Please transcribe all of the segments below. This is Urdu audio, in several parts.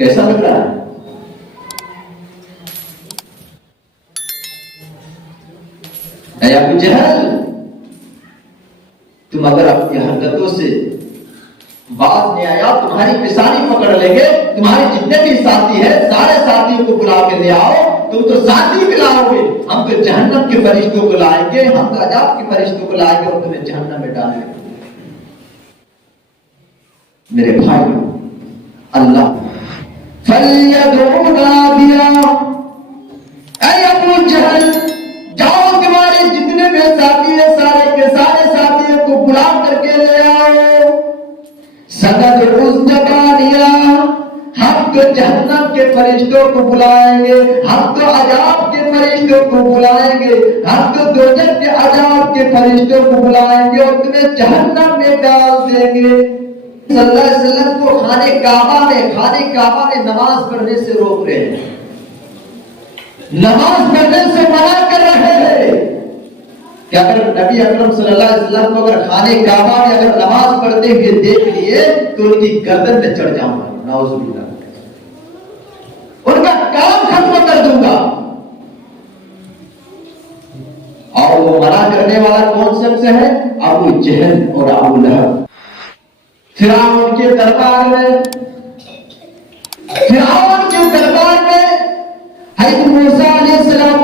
کیسا لگ رہا ہے؟ اے ابو جہل، تم اگر اپنی حرکتوں سے بعض نیایات تمہاری پسانی پکڑ لیں گے، تمہارے جتنے بھی ساتھی ہیں سارے ساتھیوں کو بلا کے لے آؤ، تم تو ساتھی بھی لاؤ گے، ہم تو جہنم کے فرشتوں کو لائیں گے، ہم تو عذاب کے فرشتوں کو لائیں گے اور تمہیں جہنم میں ڈالیں گے۔ میرے بھائی، اللہ فَلْيَدْعُ نَادِيَهُ، اے ابو جہل، جاؤ تمہارے جتنے بھی ساتھی ہیں سارے کے سارے ساتھیوں کو بلا کر کے لے آؤ۔ سَنَدْعُ الزَّبَانِيَةَ، ہم تو جہنم کے فرشتوں کو بلائیں گے، ہم تو عذاب کے فرشتوں کو بلائیں گے، ہم تو دوزخ کے عذاب کے فرشتوں کو بلائیں گے اور تمہیں جہنم میں ڈال دیں گے۔ صلی اللہ علیہ وسلم کو خانہ کعبہ میں نماز پڑھنے سے روک رہے ہیں، نماز پڑھنے سے منع کر رہے ہیں کہ اگر نبی اکرم صلی اللہ علیہ وسلم کو اگر خانہ کعبہ میں اگر نماز پڑھتے ہوئے دیکھ لیے تو ان کی گردن میں چڑھ جاؤں گا، نعوذ باللہ، ان کا کام ختم کر دوں گا۔ اور وہ منع کرنے والا کون شخص ہے؟ ابو جہل اور ابو لہب۔ فرعون کے دربار میں حضرت موسیٰ علیہ السلام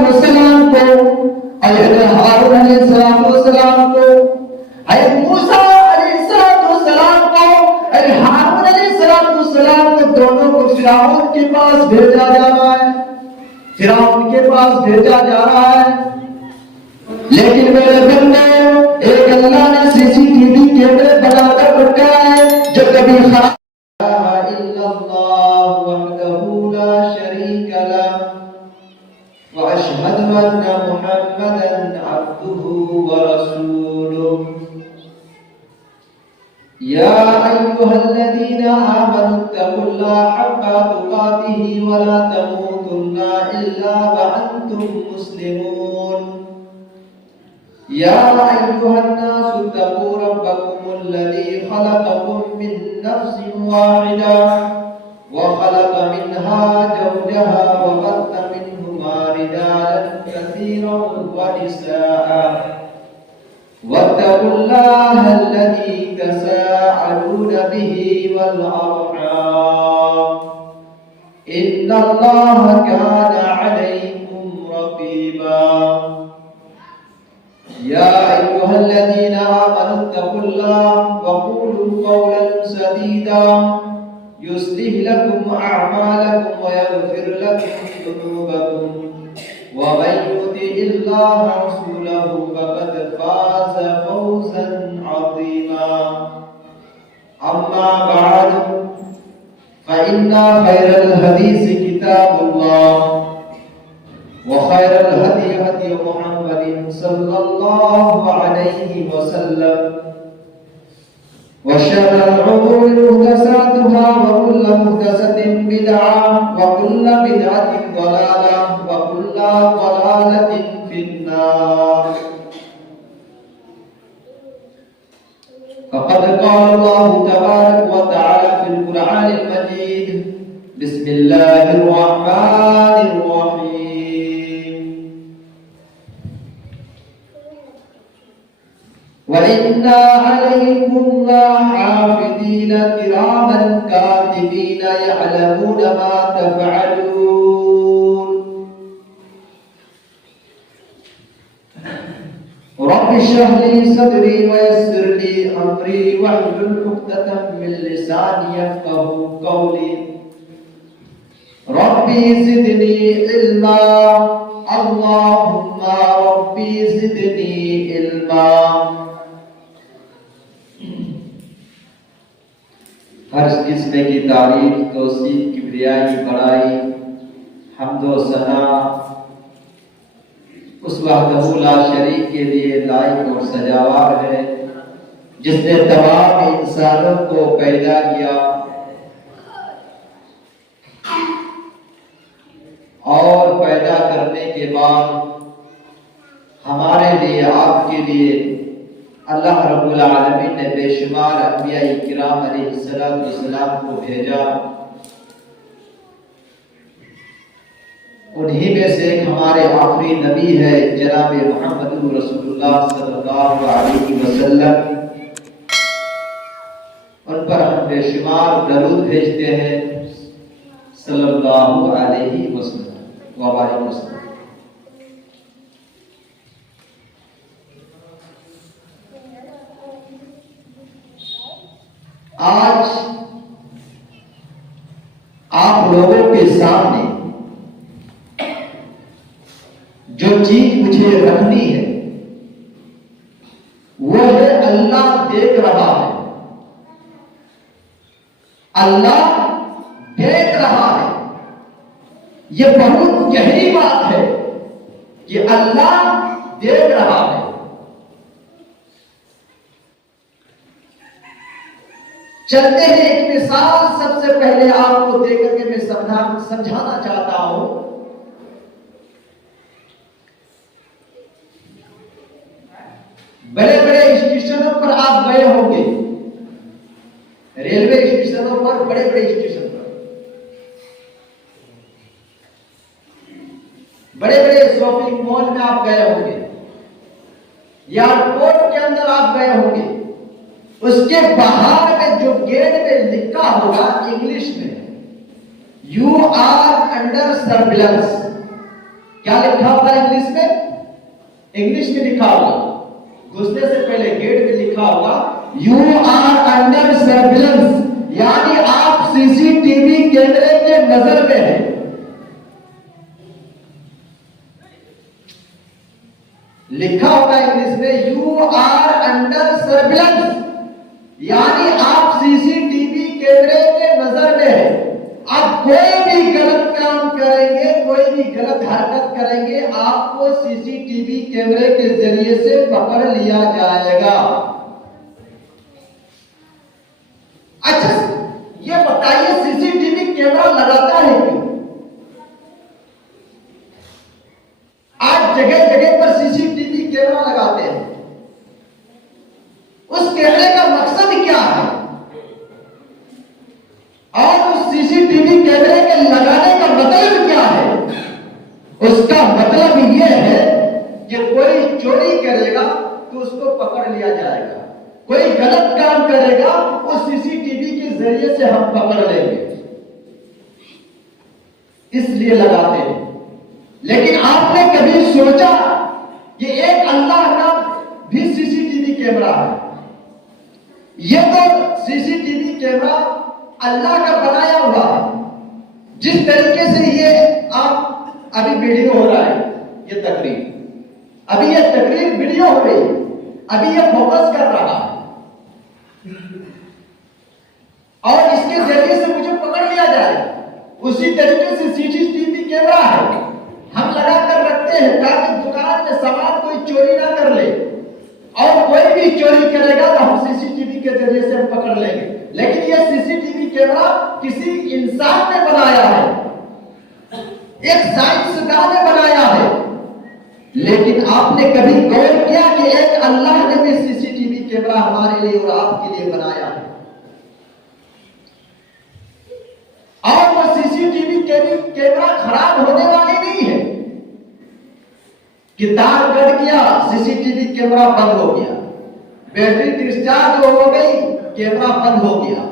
کو اور حضرت ہارون علیہ السلام کو، حضرت موسیٰ علیہ السلام کو اور ہارون علیہ السلام کو، دونوں کو فرعون کے پاس بھیجا جا رہا ہے، فرعون کے پاس بھیجا جا رہا ہے۔ لیکن میرے بندے، ایک اللہ نے CCTV کیمرے بنا کر رکھا ہے جو کبھی خراب الا اللہ وحدہ لا شریک لہ واشہد ان محمدا عبدہ ورسولہ یا ایھا الذین آمنوا اتقوا اللہ حق تقاتہ ولا تموتن الا وانتم مسلمون یا ایھا الناس اتقوا ربکم الذی خلقکم من نفس واحدہ وخلق منها زوجها وبث منهما رجالا كثيرا ونساء واتقوا الله الذي تساءلون به والأرحام إن الله كان عليكم رقيبا يا أيها الذين آمنوا اتقوا الله وقولوا قولا سديدا يصلح لكم أعمالكم ويغفر لكم ذنوبكم ومن يطع الله ورسوله فقد فاز فوزا عظيما أما بعد فإن خير الحديث كتاب الله وخير الهدي هدي محمد صلى الله عليه وسلم وشر الأمور محدثاتها وكل محدثة بدعة وكل بدعة ضلالة وكل ضلالة في النار فقد قال الله تبارك وتعالى في القرآن المجيد بسم الله الرحمن الرحيم وَإِنَّ عَلَيْكُمْ لَحَافِظِينَ كِرَامًا كَاتِبِينَ يَعْلَمُونَ مَا تَفْعَلُونَ رَبِّ اشْرَحْ لِي صَدْرِي وَيَسِّرْ لِي أَمْرِي وَاحْلُلْ عُقْدَةً مِّن لِّسَانِي يَفْقَهُوا قَوْلِي رَبِّ زِدْنِي عِلْمًا اللَّهُمَّ رَبِّ زِدْنِي عِلْمًا۔ ہر قسم کی تعریف، توصیف، کبریائی، بڑائی، حمد و ثنا اس وحدہ لا شریک کے لیے لائق اور سزاوار ہے جس نے تمام انسانوں کو پیدا کیا اور پیدا کرنے کے بعد ہمارے لیے، آپ کے لیے اللہ رب العالمین نے بے شمار انبیاء کرام علیہ السلام کو بھیجا انہی میں سے ایک ہمارے آخری نبی ہے جناب محمد رسول اللہ صلی اللہ علیہ وسلم، ان پر ہم بے شمار درود بھیجتے ہیں صلی اللہ علیہ وسلم وبارک وسلم۔ آج آپ لوگوں کے سامنے جو چیز مجھے رکھنی ہے وہ ہے اللہ دیکھ رہا ہے، اللہ دیکھ رہا ہے۔ یہ بہت گہری بات ہے کہ اللہ دیکھ رہا ہے۔ چلتے ہیں ایک مثال سب سے پہلے آپ کو دے کر کے میں سمجھانا چاہتا ہوں۔ بڑے بڑے اسٹیشنوں پر آپ گئے ہوں گے، ریلوے اسٹیشنوں پر، بڑے بڑے اسٹیشن پر، بڑے بڑے شاپنگ مال میں آپ گئے ہوں گے، ایئرپورٹ کے اندر آپ گئے ہوں گے۔ اس کے باہر میں جو گیٹ پہ لکھا ہوگا انگلش میں یو آر انڈر سرویلنس، کیا لکھا ہوگا انگلش میں؟ انگلش میں لکھا ہوگا، گھسنے سے پہلے گیٹ پہ لکھا ہوگا یو آر انڈر سرویلنس، یعنی آپ سی سی ٹی وی کیمرے کے نظر میں ہیں۔ لکھا ہوگا انگلش میں یو آر انڈر سرویلنس، یعنی آپ سی سی ٹی وی کیمرے کے نظر میں ہیں۔ آپ کوئی بھی غلط کام کریں گے، کوئی بھی غلط حرکت کریں گے، آپ کو سی سی ٹی وی کیمرے کے ذریعے سے پکڑ لیا جائے گا۔ اچھا یہ بتائیے سی سی ٹی وی کیمرہ لگاتا ہے کیوں؟ آج جگہ جگہ پر سی سی ٹی وی کیمرہ لگاتے ہیں، اس کیمرے کا مقصد کیا ہے؟ اور اس سی سی ٹی وی کیمرے کے لگانے کا مطلب کیا ہے؟ اس کا مطلب یہ ہے کہ کوئی چوری کرے گا تو اس کو پکڑ لیا جائے گا، کوئی غلط کام کرے گا اس سی سی ٹی وی کے ذریعے سے ہم پکڑ لیں گے، اس لیے لگاتے ہیں۔ لیکن آپ نے کبھی سوچا کہ ایک اللہ کا بھی سی سی ٹی وی کیمرہ ہے؟ یہ تو سی سی ٹی وی کیمرہ اللہ کا بنایا ہوا ہے۔ جس طریقے سے یہ آپ ابھی ویڈیو ہو رہا ہے، یہ تقریر، ابھی یہ تقریر ویڈیو ہو رہی ہے، ابھی یہ فوکس کر رہا ہے اور اس کے ذریعے سے مجھے پکڑ لیا جائے، اسی طریقے سے سی سی ٹی وی کیمرہ ہے، ہم لگا کر رکھتے ہیں تاکہ دکان میں سامان کوئی چوری نہ کر لے، اور کوئی بھی چوری کرے گا تو ہم سی سی ٹی وی کے ذریعے سے ہم پکڑ لیں گے۔ لیکن یہ سی سی ٹی وی کیمرہ کسی انسان نے بنایا ہے، ایک سائنسدان نے بنایا ہے۔ لیکن آپ نے کبھی غور کیا کہ ایک اللہ نے بھی سی سی ٹی وی کیمرہ ہمارے لیے اور آپ کے لیے بنایا ہے؟ اور وہ سی سی ٹی وی کیمرہ خراب ہونے والی نہیں ہے کہ تار کٹ گیا سی سی ٹی وی کیمرہ بند ہو گیا، بیٹری ڈسچارج ہو گئی کیمرہ بند ہو گیا۔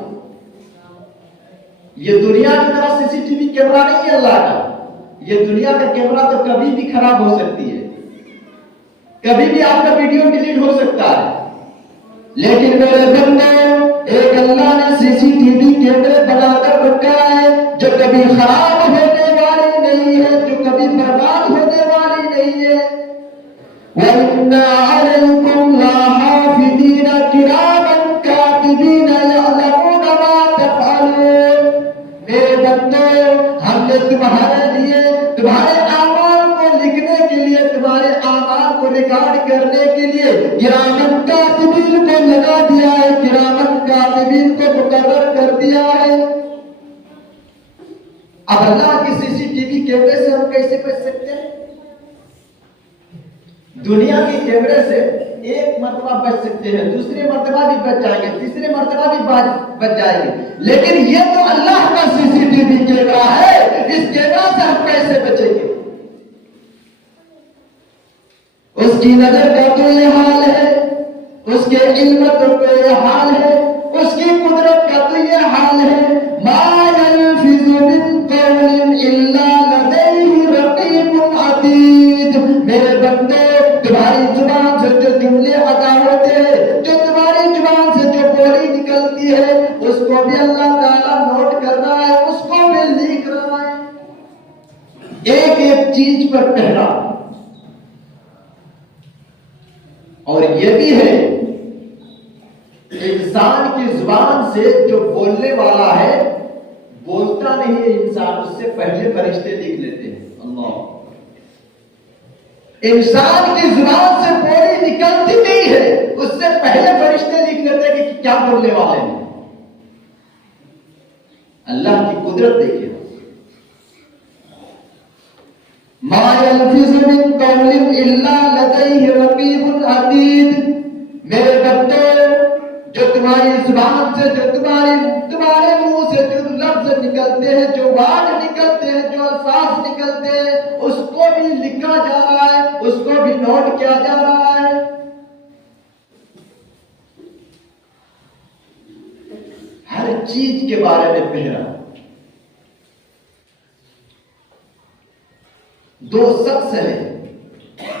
یہ دنیا کی طرح سی سی ٹی وی کیمرہ نہیں ہے اللہ کا، یہ دنیا کا کیمرہ تو کبھی بھی خراب ہو سکتی ہے، کبھی بھی آپ کا ویڈیو ڈیلیٹ ہو سکتا ہے۔ لیکن میرے بندو، ایک اللہ نے سی سی ٹی وی کیمرے بنا کر رکھا ہے جو کبھی خراب ہونے والی نہیں ہے، جو کبھی برباد ہونے والی نہیں ہے۔ وَإِنَّ عَلَيْكُمْ لَحَافِظِينَ كِرَامًا كَاتِبِينَ يَعْلَمُونَ مَا تَفْعَلُونَ۔ میرے بندو، ہم نے تمہارے لیے تمہارے اعمال کو لکھنے کے لیے، تمہارے اعمال کو ریکارڈ کرنے کے لیے کرامن کاتبین کو لگا دیا ہے، کرامن کاتبین کو مقرر کر دیا ہے۔ اب اللہ کی سی سی ٹی وی کیمرے سے ہم کیسے بچ سکتے ہیں؟ دنیا کے کیمرے سے ایک مرتبہ بچ سکتے ہیں، دوسری مرتبہ بھی بچ جائیں گے، تیسری مرتبہ بھی بچ جائیں گے، لیکن یہ تو اللہ کا سی سی ٹی وی کیمرہ ہے، اس کیمرہ سے ہم کیسے بچیں گے؟ کی نظر کا تو یہ حال ہے، اس کے علم کا تو یہ حال ہے، اس کی قدرت کا تو یہ حال ہے، ما يلفظ من قول الا لديه رقیب عتید۔ میرے بندے، تمہاری زبان سے جو جملے ادا ہوتے ہیں، جو تمہاری زبان سے جو بولی نکلتی ہے، اس کو بھی اللہ تعالیٰ نوٹ کر رہا ہے، اس کو بھی لکھ رہا ہے۔ ایک ایک چیز پر پہرا۔ اور یہ بھی ہے انسان کی زبان سے جو بولنے والا ہے، بولتا نہیں ہے انسان، اس سے پہلے فرشتے لکھ لیتے ہیں۔ اللہ، انسان کی زبان سے بولی نکلتی نہیں ہے، اس سے پہلے فرشتے لکھ لیتے ہیں کہ کیا بولنے والے ہیں۔ اللہ کی قدرت دیکھیں۔ ما يلفظ من قول الا لديه رقیب عتید۔ میرے بندے، جو تمہاری زبان سے، جو تمہارے منہ سے جو لفظ نکلتے ہیں، جو بات نکلتے ہیں، جو الفاظ نکلتے ہیں، اس کو بھی لکھا جا رہا ہے، اس کو بھی نوٹ کیا جا رہا ہے۔ ہر چیز کے بارے میں پہرا۔ دو شخص ہیں،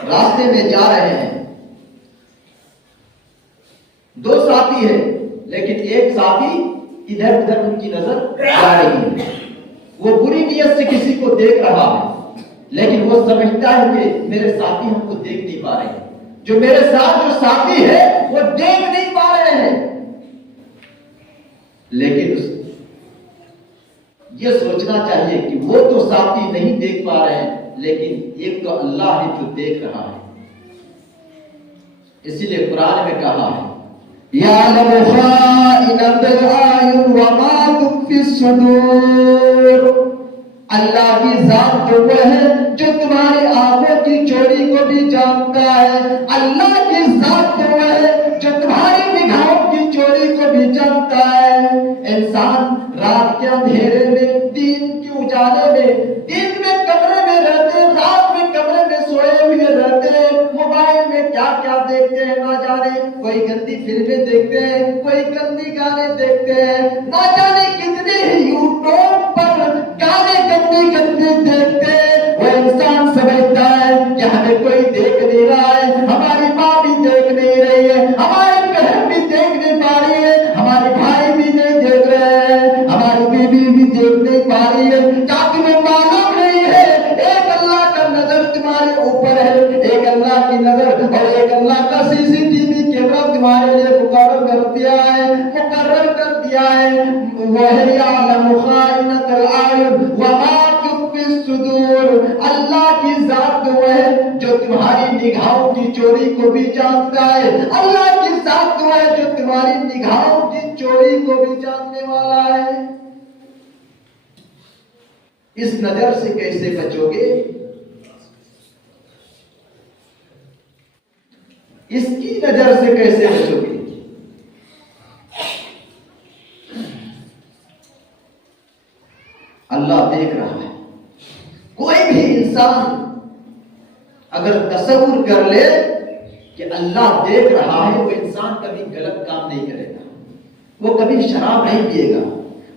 راستے میں جا رہے ہیں، دو ساتھی ہیں، لیکن ایک ساتھی ادھر ادھر ان کی نظر جا رہی ہے، وہ بری نیت سے کسی کو دیکھ رہا ہے، لیکن وہ سمجھتا ہے کہ میرے ساتھی ہم کو دیکھ نہیں پا رہے ہیں، جو میرے ساتھ جو ساتھی ہے وہ دیکھ نہیں پا رہے ہیں۔ لیکن یہ سوچنا چاہیے کہ وہ تو ساتھی نہیں دیکھ پا رہے ہیں، لیکن ایک تو اللہ ہے جو دیکھ رہا ہے۔ اسی لیے قرآن میں کہا ہے، یعلم خائنۃ الاعین وما تخفی الصدور۔ اللہ کی ذات جو وہ ہے جو تمہاری آنکھوں کی چوری کو بھی جانتا ہے، اللہ کی ذات جو وہ ہے جو تمہاری نگاہوں کی چوری کو بھی جانتا ہے۔ انسان رات کے اندھیرے میں، دن کے اجالے میں، دن میں کمرے میں رہتے، رات میں کمرے میں سوئے ہوئے رہتے، موبائل میں کیا کیا دیکھتے ہیں نہ جانے، کوئی گندی فلمیں دیکھتے ہیں، کوئی گندی گانے دیکھتے ہیں، نہ جانے کتنے ہی یوٹیوب پر گانے گندے دیکھتے ہیں۔ وہ انسان سمجھتا ہے کہ ہمیں کوئی دیکھ نہیں رہا ہے، ہماری ماں بھی دیکھ نہیں رہی ہے، ہماری بہن بھی دیکھ نہیں پا رہی ہے، ہمارے بھائی بھی نہیں دیکھ رہے ہیں، ہماری بیوی بھی دیکھ نہیں پا رہی ہے۔ کیا تمہیں معلوم نہیں ہے ایک اللہ کا نظر تمہارے اوپر ہے، ایک اللہ کی نظر اور ایک اللہ کا CCTV کیمرہ تمہارے لیے مقرر کر دیا ہے۔ وَهُوَ يَعْلَمُ خَائِنَةَ الْأَعْيُنِ وَمَا تُخْفِي الصُّدُورُ۔ اللہ کی ذات وہ ہے جو تمہاری نگاہوں کی چوری کو بھی جانتا ہے، اللہ کی ذات وہ ہے جو تمہاری نگاہوں کی چوری کو بھی جاننے والا ہے۔ اس نظر سے کیسے بچو گے؟ اس کی نظر سے کیسے بچو گے؟ اللہ دیکھ رہا ہے۔ کوئی بھی انسان اگر تصور کر لے کہ اللہ دیکھ رہا ہے، وہ انسان کبھی غلط کام نہیں کرے گا، وہ کبھی شراب نہیں پیے گا،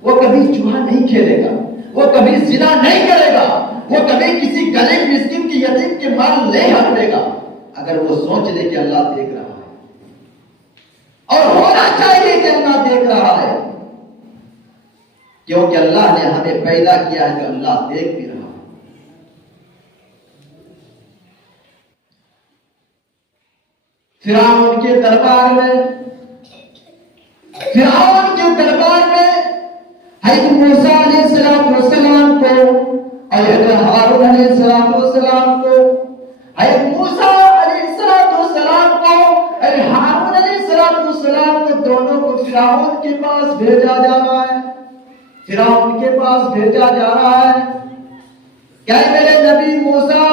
وہ کبھی جوا نہیں کھیلے گا، وہ کبھی زنا نہیں کرے گا، وہ کبھی کسی غریب مسکین کی یتیم کے مال نہیں ہڑپے گا، اگر وہ سوچ لے کہ اللہ دیکھ رہا ہے۔ اور ہونا چاہیے کہ اللہ دیکھ رہا ہے، کیونکہ اللہ نے ہمیں پیدا کیا ہے تو اللہ دیکھ بھی رہا ہے۔ فرعون کے دربار میں حضرت موسیٰ علیہ السلام کو اور حضرت ہارون علیہ السلام کو، حضرت موسیٰ علیہ السلام کو اور ہارون علیہ السلام کو، دونوں کو فرعون کے پاس بھیجا جا رہا ہے۔ فرعون کے پاس بھیجا جا رہا ہے کہ اے میرے نبی موسیٰ،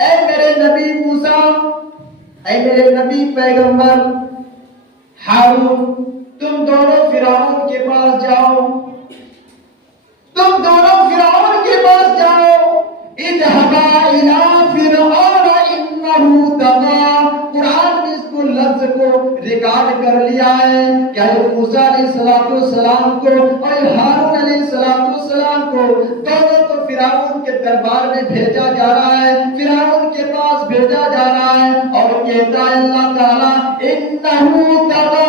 اے میرے نبی موسیٰ، اے میرے نبی پیغمبر ہارون، تم دونوں فرعون کے پاس جاؤ، تم دونوں فرعون کے پاس جاؤ۔ اذهبا إلى فرعون إنه طغى، موسیٰ علیہ السلام کو اور ہارون علیہ السلام کو دونوں کو فرعون کے دربار میں بھیجا جا رہا ہے، فرعون کے پاس بھیجا جا رہا ہے اور کہتا ہے اللہ تعالیٰ انہو طغی،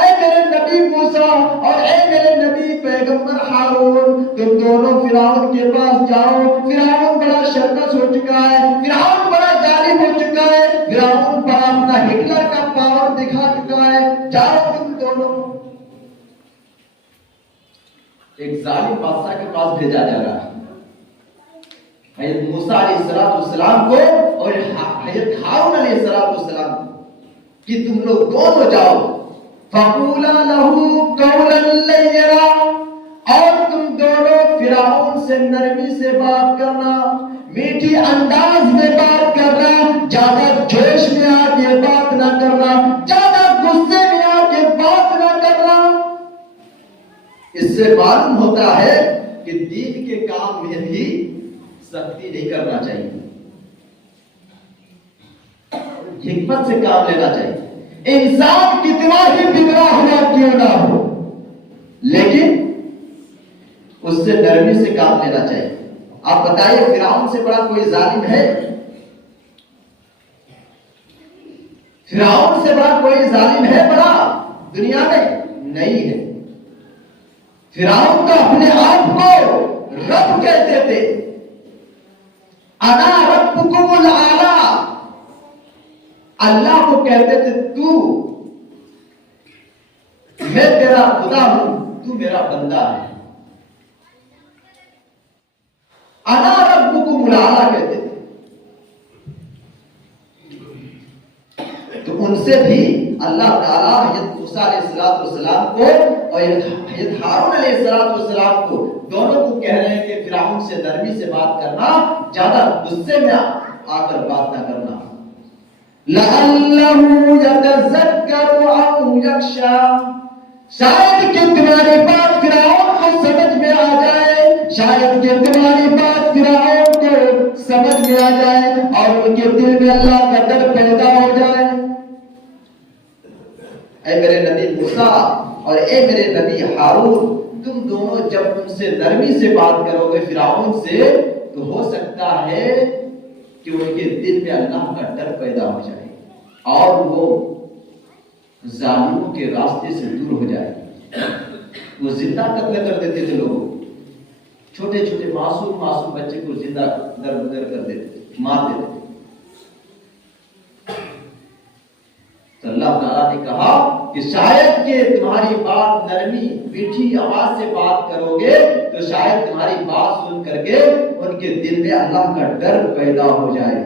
اے میرے نبی موسیٰ اور اے میرے نبی پیغمبر ہارون، تم دونوں فرعون کے پاس جاؤ، فرعون بڑا شرکس ہو چکا ہے، فرعون بڑا ظالم ہو چکا ہے، فرعون بڑا اپنا ہٹلر کا پاور دکھا چکا ہے، جاؤ تم دونوں۔ ایک ظالم بادشاہ کے پاس بھیجا جا رہا ہے حضرت موسیٰ علیہ السلام کو اور حضرت ہارون علیہ السلام کہ تم لوگ دونوں جاؤ، فَقُولَا لَهُ قَوْلًا لَيِّنًا، اور تم دونوں فرعون سے نرمی سے بات کرنا، میٹھی انداز میں بات کرنا، زیادہ جوش میں آ کے بات نہ کرنا، زیادہ غصے میں آ کے بات نہ کرنا۔ اس سے معلوم ہوتا ہے کہ دین کے کام میں بھی سختی نہیں کرنا چاہیے، حکمت سے کام لینا چاہیے، انسان کتنا ہی بگڑا ہوا کیوں نہ ہو لیکن اس سے نرمی سے کام لینا چاہیے۔ آپ بتائیے فرعون سے بڑا کوئی ظالم ہے؟ فرعون سے بڑا کوئی ظالم ہے بڑا دنیا میں؟ نہیں ہے۔ فرعون تو اپنے آپ کو رب کہتے تھے، انا ربکم الاعلی، اللہ کو کہتے تھے میں تیرا خدا ہوں، تو میرا بندہ ہے، انا ربکم الاعلی کہتے تھے۔ تو ان سے بھی اللہ تعالیٰ حضرت موسیٰ علیہ السلام کو اور حضرت ہارون علیہ السلام کو دونوں کو کہہ رہے ہیں کہ فرعون سے نرمی سے بات کرنا، زیادہ غصے میں آ کر بات نہ کرنا۔ لَعَلَّهُ يَتَذَكَّرُ أَوْ يَخْشَىٰ، شاید کہ تمہاری بات فرعون کو سمجھ میں آ جائے، شاید کہ تمہاری بات فرعون کو سمجھ میں آ جائے اور ان کے دل میں اللہ کا ڈر پیدا ہو جائے۔ اے میرے نبی موسیٰ اور اے میرے نبی ہارون، تم دونوں جب ان سے نرمی سے بات کرو گے فرعون سے، تو ہو سکتا ہے کہ ان کے دل میں اللہ کا ڈر پیدا ہو جائے اور وہ ظالموں کے راستے سے دور ہو جائے۔ وہ زندہ قتل کر دیتے تھے لوگوں، چھوٹے چھوٹے معصوم بچے کو زندہ در بدر کر دیتے، مار دیتے۔ تو اللہ تعالیٰ نے کہا کہ شاید کہ تمہاری بات نرمی میٹھی آواز سے بات کرو گے تو شاید تمہاری بات سن کر کے ان کے دل میں اللہ کا ڈر پیدا ہو جائے۔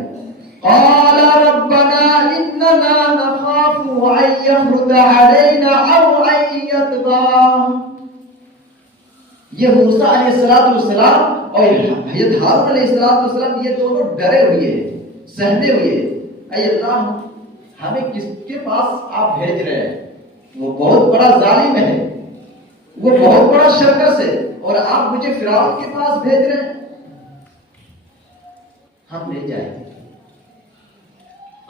قال ربنا اننا نخاف ان يفرط علينا او ان يطغى، یہ موسیٰ علیہ السلام اور حضرت ہارون علیہ السلام یہ دونوں ڈرے ہوئے ہیں، سہمے ہوئے ہیں۔ اے اللہ، ہمیں کس کے پاس آپ بھیج رہے ہیں؟ وہ بہت بڑا ظالم ہے، وہ بہت بڑا شرکس ہے، اور آپ مجھے فرعون کے پاس بھیج رہے ہیں، ہم نہیں جائیں گے۔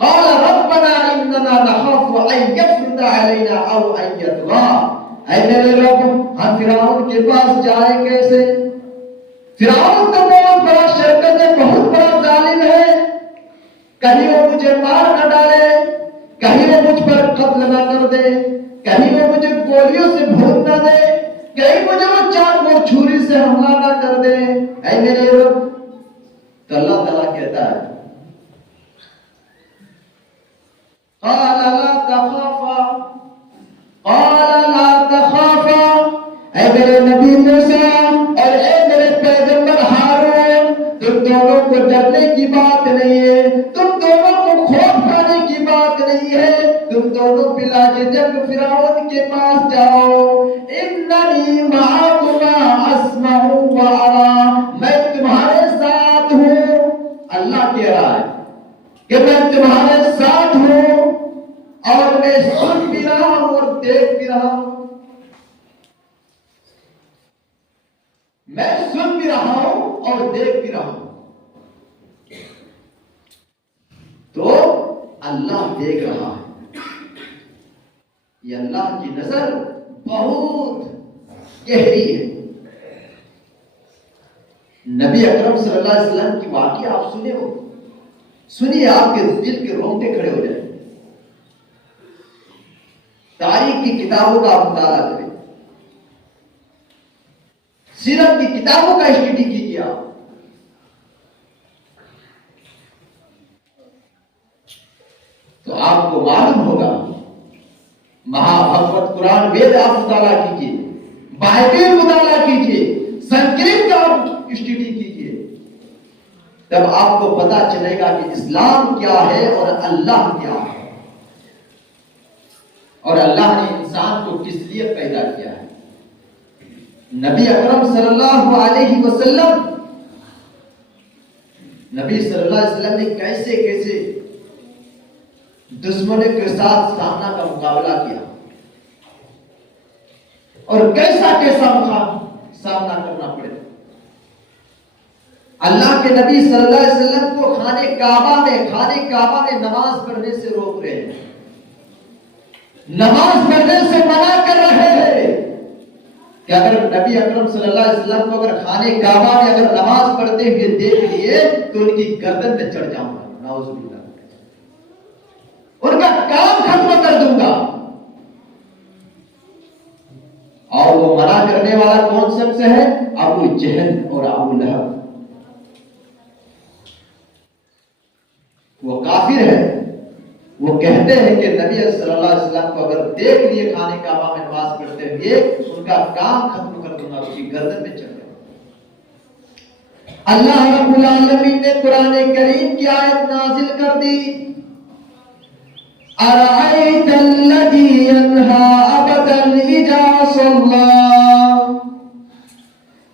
قال ربنا اننا نخاف ان يفرط علينا او ان يطغى، اے میرے رب، ہم فرعون کے پاس جائیں کیسے؟ فرعون تو بہت بڑا شرکس ہے، بہت بڑا ظالم ہے، کہیں وہ مجھے مار نہ ڈالے، کہیں وہ مجھ پر قتل نہ کر دے، کہیں وہ مجھے گولیوں سے بھون نہ دے، کہیں مجھے وہ چاقو چھری سے حملہ نہ کر دے، اے میرے رب۔ تو اللہ تعالیٰ کہتا ہے قال لا تخافا، قال لا تخافا، اے میرے نبی موسیٰ اور اے میرے پیغمبر ہارون، تم دونوں کو ڈرنے کی بات نہیں ہے، تم دونوں کو خوف کھانے کی بات نہیں ہے، تم دونوں بلا جھجک فرعون کے پاس جاؤ۔ اننی معکما اسمع و ارى، میں تمہارے ساتھ ہوں، اللہ کہہ رہا ہے کہ میں تمہارے ساتھ ہوں اور میں سن بھی رہا ہوں اور دیکھ بھی رہا ہوں، میں سن بھی رہا ہوں اور دیکھ بھی رہا ہوں۔ تو اللہ دیکھ رہا ہے، یہ اللہ کی نظر بہت گہری ہے۔ نبی اکرم صلی اللہ علیہ وسلم کی واقعہ آپ سنیے آپ کے دل کے رونگٹے کھڑے ہو جائیں۔ تاریخ کی کتابوں کا آپ مطالعہ کریں، سیرت کی کتابوں کا اسٹڈی کیجیے آپ۔ تو آپ کو معلوم ہوگا، مہابھاگوت قرآن وید آپ مطالعہ کیجیے، بائبل مطالعہ کیجیے، سنسکرت کا آپ اسٹڈی کیجیے، تب آپ کو پتا چلے گا کہ اسلام کیا ہے اور اللہ کیا ہے، اور اللہ نے انسان کو کس لیے پیدا کیا ہے۔ نبی اکرم صلی اللہ علیہ وسلم نے کیسے کیسے دشمنوں کے ساتھ سامنا کا مقابلہ کیا اور کیسا سامنا کرنا پڑے۔ اللہ کے نبی صلی اللہ علیہ وسلم کو خانہ کعبہ میں نماز پڑھنے سے روک رہے ہیں، نماز پڑھنے سے منع کر رہے ہیں کہ اگر نبی اکرم صلی اللہ علیہ وسلم کو اگر خانہ کعبہ میں اگر نماز پڑھتے ہوئے دیکھ لیے تو ان کی گردن میں چڑھ جاؤں گا، نعوذ باللہ، ان کا کام ختم کر دوں گا۔ اور وہ منع کرنے والا کون شخص ہے؟ ابو جہل اور ابو لہب۔ وہ کافر ہے، وہ کہتے ہیں کہ نبی صلی اللہ علیہ وسلم کو اگر دیکھ لیے خانہ کعبہ میں نماز پڑھتے ہوئے ان کا کام ختم کر دوں گا، اس کی گردن میں چڑھ جاؤں گا۔ اللہ رب العالمین نے قرآن کریم کی آیت نازل کر دی، ارأیت الذی ینہا عبدا اذا صلی،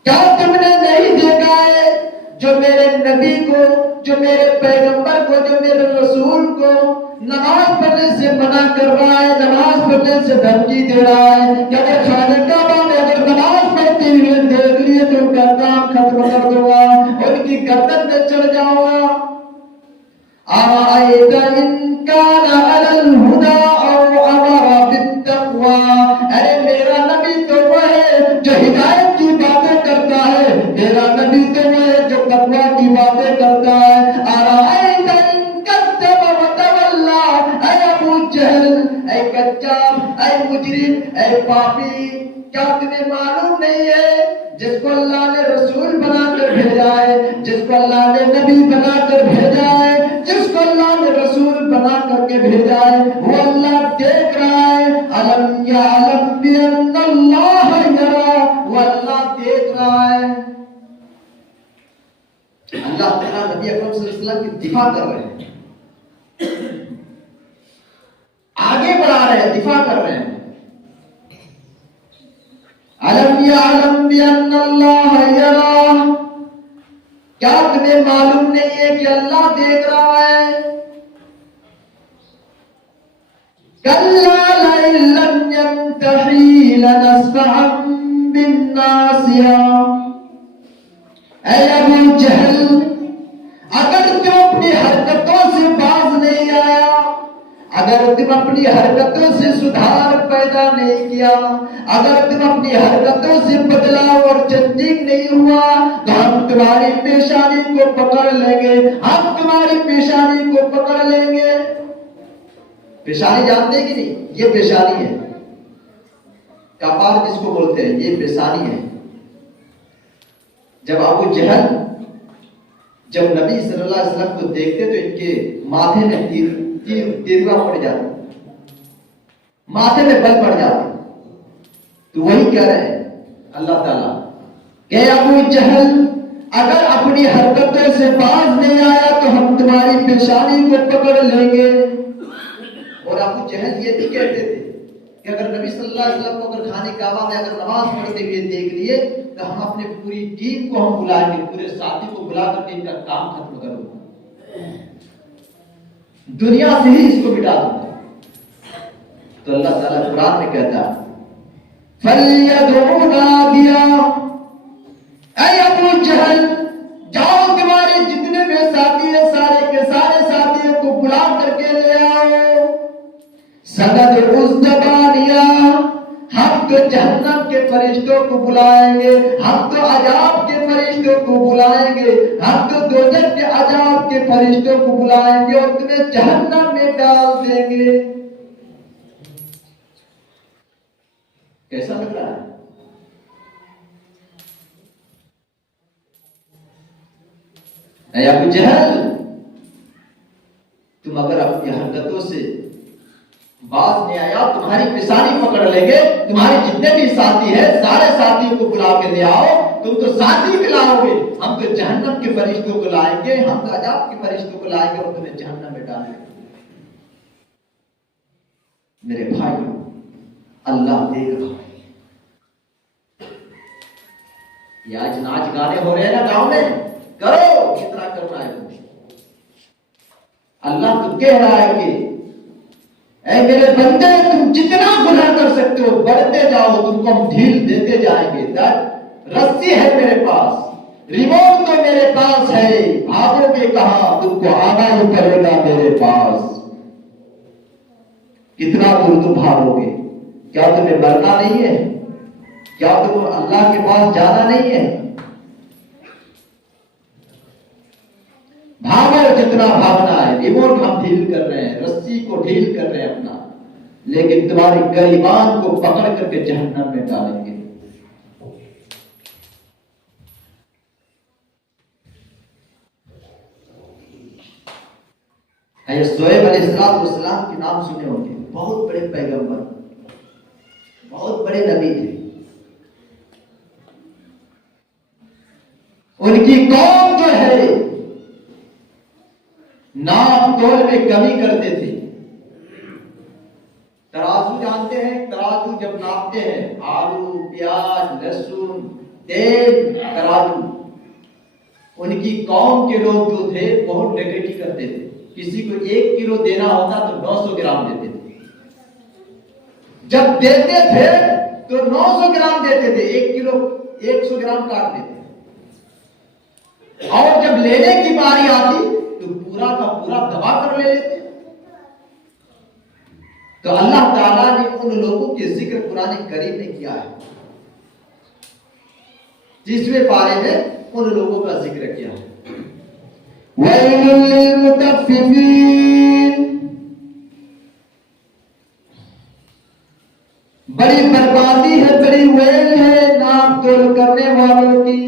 کیا تم نے نہیں دیکھا ہے جو میرے نبی کو، جو میرے پیغمبر کو، جو میرے رسول کو نماز پڑھنے سے منع کر رہا ہے، نماز پڑھنے سے دھمکی دے رہا ہے کہ اگر خانہ کعبہ میں اگر نماز پڑھتے ہوئے دیکھ لیے تو ان کا کام ختم کر دوں گا، ان کی گردن پہ چڑھ جاؤں گا۔ آئیت ان کان علی الہدی او امر بالتقوی، ارے میرا نبی تو وہ ہے جو ہدایت کی باتیں کرتا ہے، میرا نبی تو وہ ہے جو تقوی کی باتیں کرتا ہے۔ آئیت ان کذب وتولی، اے ابو جہل، اے کذاب، اے مجرم، اے پاپی، کیا تمہیں معلوم نہیں ہے جس کو اللہ نے رسول بنا کر بھیجا ہے، جس کو اللہ نے نبی بنا کر بھیجا ہے، جس کو اللہ نے رسول بنا کر کے بھیجا ہے، وہ اللہ دیکھ رہا ہے۔ الم یعلم بان اللہ یری، وہ اللہ دیکھ رہا ہے۔ اللہ تعالیٰ نبی اکرم صلی اللہ علیہ وسلم کی دفاع کر رہے ہیں، آگے بڑھا رہے ہیں، دفاع کر رہے ہیں۔ الم یعلم بان اللہ یری، کیا تمہیں معلوم نہیں ہے کہ اللہ دیکھ رہا ہے؟ کلا لئن لم ینتہی لنسفعا بالناصیہ، اے ابو جہل، اگر تم اپنی حرکتوں سے باز نہیں آیا، اگر تم اپنی حرکتوں سے سدھار پیدا نہیں کیا، اگر تم اپنی حرکتوں سے بدلاؤ اور چینجنگ نہیں ہوا تو ہم تمہاری پیشانی کو پکڑ لیں گے، ہم تمہاری پیشانی کو پکڑ لیں گے۔ پیشانی جانتے ہیں کہ نہیں؟ یہ پیشانی ہے، کپال جس کو بولتے ہیں، یہ پیشانی ہے۔ جب ابو جہل جب نبی صلی اللہ علیہ وسلم کو دیکھتے تو ان کے ماتھے میں تیروا پڑ جاتا، ماتھے میں بل پڑ جاتے۔ تو وہی کہہ رہے ہیں اللہ تعالیٰ کہ ابو جہل اگر اپنی حرکتوں سے باز نہیں آیا تو ہم تمہاری پیشانی کو پکڑ لیں گے۔ اور ابو جہل یہ بھی کہتے تھے کہ اگر نبی صلی اللہ علیہ وسلم کو اگر خانہ کعبہ میں اگر نماز پڑھتے ہوئے دیکھ لیے تو ہم اپنے پوری ٹیم کو ہم بلائیں گے، پورے ساتھی کو بلا کر کے ان کا کام ختم کر دوں گا، دنیا سے ہی اس کو مٹا دوں گا۔ تو اللہ تعالیٰ قرآن میں کہتا ہے فَلْيَدْعُ نَادِيَهُ، اے ابو جہل جاؤ تمہارے جتنے بھی ساتھی ہیں سارے کے سارے ساتھیوں کو بلا کر کے لے آؤ۔ سَنَدْعُ الزَّبَانِيَةَ، ہم تو جہنم کے فرشتوں کو بلائیں گے، ہم تو عذاب کے فرشتوں کو بلائیں گے، ہم تو دوزخ کے عذاب کے فرشتوں کو بلائیں گے اور تمہیں جہنم میں ڈال دیں گے۔ کیسا لگ رہا ہے؟ اے ابو جہل، تم اگر اپنی حرکتوں سے باز نہیں آیا، تمہاری پسانی پکڑ لیں گے، تمہارے جتنے بھی ساتھی ہیں سارے ساتھیوں کو بلا کے لے آؤ، تم تو ساتھی بھی لاؤ گے، ہم تو جہنم کے فرشتوں کو لائیں گے، ہم تو عذاب کے فرشتوں کو لائیں گے اور تمہیں جہنم میں ڈالیں گے۔ میرے بھائیوں، اللہ دیکھ رہا ہے۔ یہ آج ناچ گانے ہو رہے ہیں نا گاؤں میں، کرو کتنا کرنا ہے۔ اللہ تو کہہ رہا ہے کہ اے میرے بندے، تم جتنا گناہ کر سکتے ہو بڑھتے جاؤ، تم کو ہم ڈھیل دیتے جائیں گے۔ رسی ہے میرے پاس، ریموٹ تو میرے پاس ہے، بھاگو گے کہاں؟ تم کو آنا ہی پڑے گا میرے پاس۔ کتنا دور تم بھاگو گے؟ کیا تمہیں مرنا نہیں ہے؟ کیا تم اللہ کے پاس جانا نہیں ہے؟ بھاگو جتنا بھاگنا ہے، ریموٹ ہم ڈھیل کر رہے ہیں، رسی کو ڈھیل کر رہے ہیں اپنا، لیکن تمہاری گریبان کو پکڑ کر کے جہنم میں ڈالیں گے۔ شعیب علیہ السلام کے نام سنے ہوں گے، بہت بڑے پیغمبر، بہت بڑے نبی تھے۔ ان کی قوم جو ہے ناپ تول میں کمی کرتے تھے۔ ترازو جانتے ہیں؟ ترازو جب ناپتے ہیں، آلو، پیاز، لہسن، تیل، ترازو، ان کی قوم کے لوگ جو تھے بہت ڈکیتی کرتے تھے۔ کسی کو 1 کلو دینا ہوتا تو 900 گرام دیتے تھے، جب دیتے تھے تو 900 گرام دیتے تھے، 1 کلو 100 گرام کاٹ دیتے تھے، اور جب لینے کی باری آتی تو پورا کا پورا دبا کر لے لیتے۔ تو اللہ تعالیٰ نے ان لوگوں کے ذکر قرآن کریم میں کیا ہے، 30ویں پارے میں ان لوگوں کا ذکر کیا ہے۔ وَيْلٌ لِّلْمُطَفِّفِينَ، بڑی بربادی ہے، بڑی ویل ہے ناپ تول کرنے والوں کی۔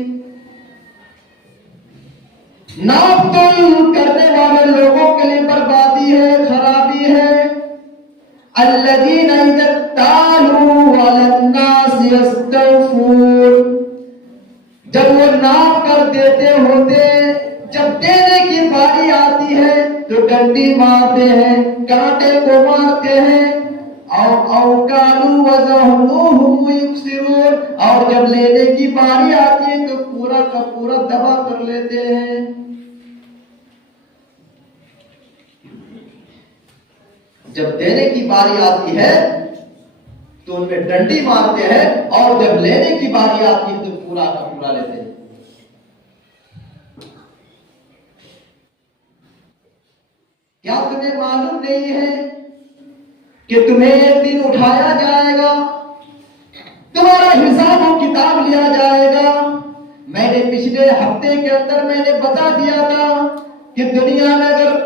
ناپ تول کرنے والے لوگوں کے لیے بربادی ہے، خرابی ہے۔ الذین اذا اکتالوا علی الناس یستوفون، جب وہ ناپ کر دیتے ہوتے، جب دینے کی باری آتی ہے تو ڈنڈی مارتے ہیں، کانٹے کو مارتے ہیں، اور کالو وزنوہم یکسرون، اور جب لینے کی باری آتی ہے تو پورا کا پورا دبا کر لیتے ہیں۔ جب دینے کی باری آتی ہے تو ان میں ڈنڈی مارتے ہیں، اور جب لینے کی باری آتی ہے تو پورا کا پورا لیتے ہیں۔ کیا تمہیں معلوم نہیں ہے کہ تمہیں ایک دن اٹھایا جائے گا، تمہارا حساب و کتاب لیا جائے گا؟ میں نے پچھلے ہفتے کے اندر میں نے بتا دیا تھا کہ دنیا میں اگر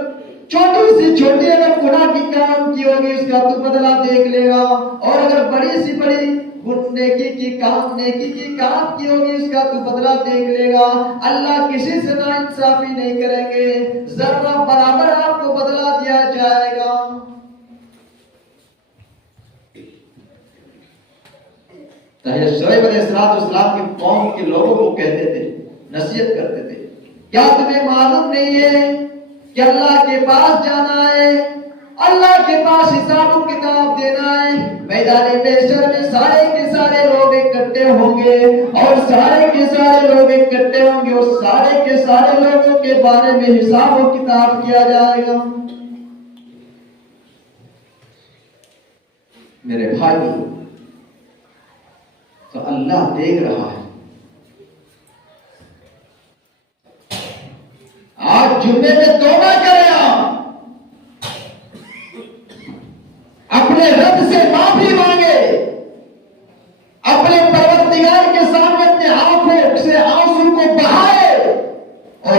چھوٹی سے چھوٹی اگر گناہ کی کام کی ہوگی اس کا تو بدلہ دیکھ لے گا، اور اگر بڑی سی بڑی نیکی کی کام کی ہوگی اس کا تو بدلہ دیکھ لے گا۔ اللہ کسی سے ناانصافی نہیں کریں گے، ذرہ برابر آپ کو بدلہ دیا جائے گا۔ شعیب علیہ السلام کی قوم کے لوگوں کو کہتے تھے، نصیحت کرتے تھے، کیا تمہیں معلوم نہیں ہے کہ اللہ کے پاس جانا ہے، اللہ کے پاس حساب و کتاب دینا ہے؟ میدان محشر میں سارے کے سارے لوگ اکٹھے ہوں گے، اور سارے کے سارے لوگ اکٹھے ہوں گے، اور سارے کے سارے لوگوں کے بارے میں حساب و کتاب کیا جائے گا۔ میرے بھائی، تو اللہ دیکھ رہا ہے۔ آج جمعے میں توبہ کریں، آپ اپنے رب سے معافی مانگے،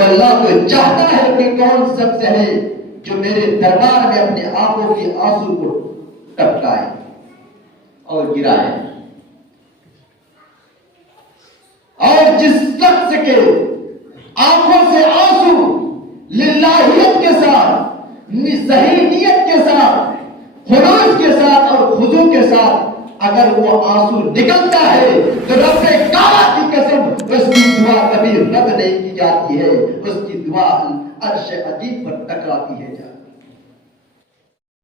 اللہ تو چاہتا ہے کہ کون شخص ہے جو میرے دربار میں اپنے آنکھوں کی آنسو کو ٹپکائے اور گرائے، اور جس شخص کے آنکھوں سے آنسو للہیت کے ساتھ، صحیح نیت کے ساتھ، خلوص کے ساتھ اور خضوع کے ساتھ اگر وہ آنسو نکلتا ہے تو رب کعبہ کی قسم اس کی دعا کبھی رد نہیں کی جاتی ہے، اس کی دعا عرش عظیم پر ٹکراتی ہے۔